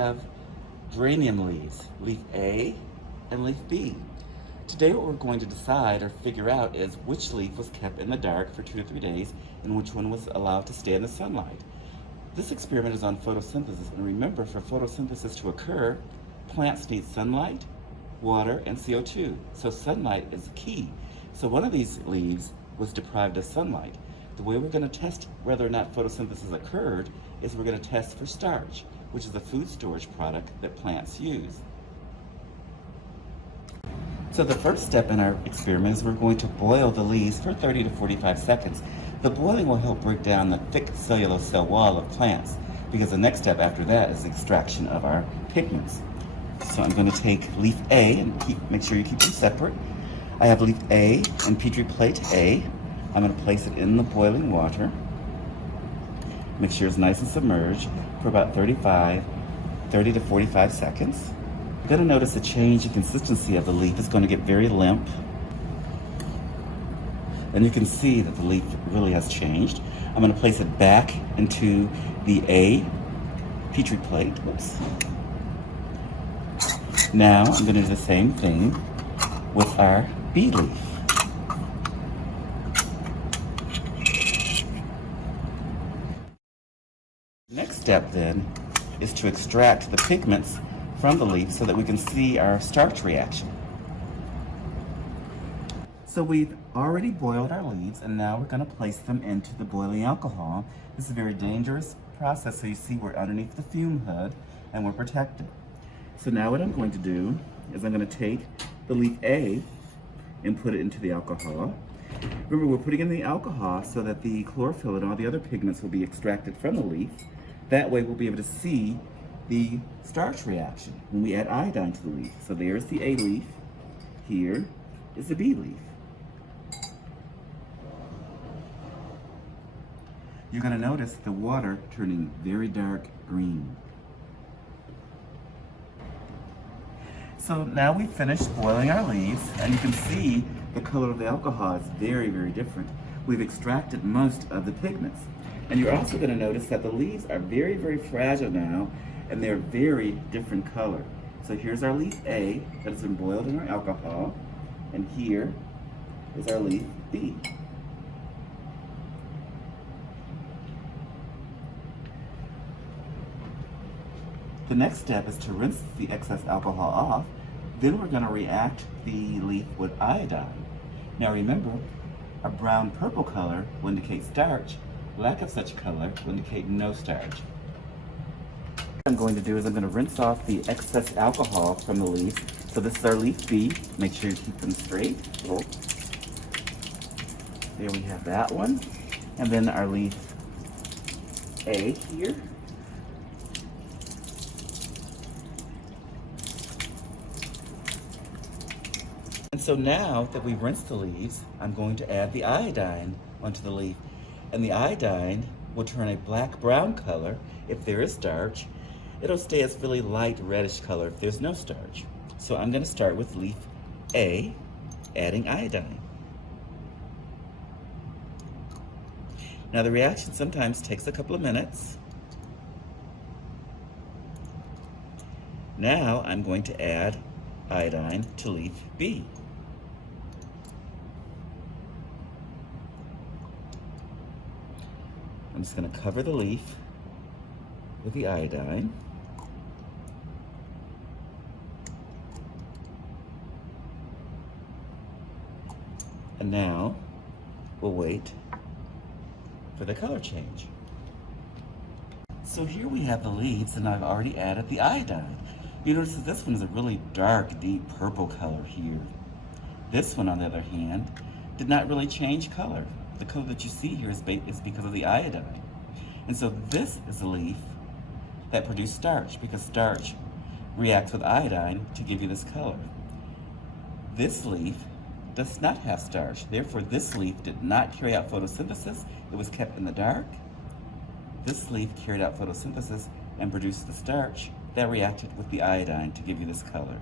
have geranium leaves, leaf A and leaf B. Today what we're going to decide or figure out is which leaf was kept in the dark for 2 to 3 days and which one was allowed to stay in the sunlight. This experiment is on photosynthesis, and remember, for photosynthesis to occur, plants need sunlight, water, and CO2. So sunlight is key. So one of these leaves was deprived of sunlight. The way we're going to test whether or not photosynthesis occurred is we're going to test for starch, which is a food storage product that plants use. So the first step in our experiment is we're going to boil the leaves for 30 to 45 seconds. The boiling will help break down the thick cellulose cell wall of plants, because the next step after that is the extraction of our pigments. So I'm going to take leaf A and make sure you keep them separate. I have leaf A and Petri plate A. I'm going to place it in the boiling water. Make sure it's nice and submerged for about 30 to 45 seconds. You're going to notice a change in consistency of the leaf. It's going to get very limp. And you can see that the leaf really has changed. I'm going to place it back into the A Petri plate. Oops. Now I'm going to do the same thing with our B leaf. Next step then is to extract the pigments from the leaf so that we can see our starch reaction. So we've already boiled our leaves, and now we're going to place them into the boiling alcohol. This is a very dangerous process, so you see we're underneath the fume hood and we're protected. So now what I'm going to do is I'm going to take the leaf A and put it into the alcohol. Remember, we're putting in the alcohol so that the chlorophyll and all the other pigments will be extracted from the leaf. That way we'll be able to see the starch reaction when we add iodine to the leaf. So there's the A leaf, here is the B leaf. You're going to notice the water turning very dark green. So now we've finished boiling our leaves, and you can see the color of the alcohol is very, very different. We've extracted most of the pigments. And you're also going to notice that the leaves are very, very fragile now, and they're very different color. So here's our leaf A that has been boiled in our alcohol, and here is our leaf B. The next step is to rinse the excess alcohol off. Then we're going to react the leaf with iodine. Now remember, a brown-purple color will indicate starch. Lack of such color will indicate no starch. What I'm going to do is I'm going to rinse off the excess alcohol from the leaves. So this is our leaf B. Make sure you keep them straight. Oh. There we have that one. And then our leaf A here. And so now that we've rinsed the leaves, I'm going to add the iodine onto the leaf. And the iodine will turn a black-brown color if there is starch. It'll stay as really light reddish color if there's no starch. So I'm going to start with leaf A, adding iodine. Now the reaction sometimes takes a couple of minutes. Now I'm going to add iodine to leaf B. I'm just going to cover the leaf with the iodine. And now we'll wait for the color change. So here we have the leaves, and I've already added the iodine. You notice that this one is a really dark, deep purple color here. This one, on the other hand, did not really change color. The color that you see here is because of the iodine. And so this is a leaf that produced starch, because starch reacts with iodine to give you this color. This leaf does not have starch. Therefore, this leaf did not carry out photosynthesis. It was kept in the dark. This leaf carried out photosynthesis and produced the starch that reacted with the iodine to give you this color.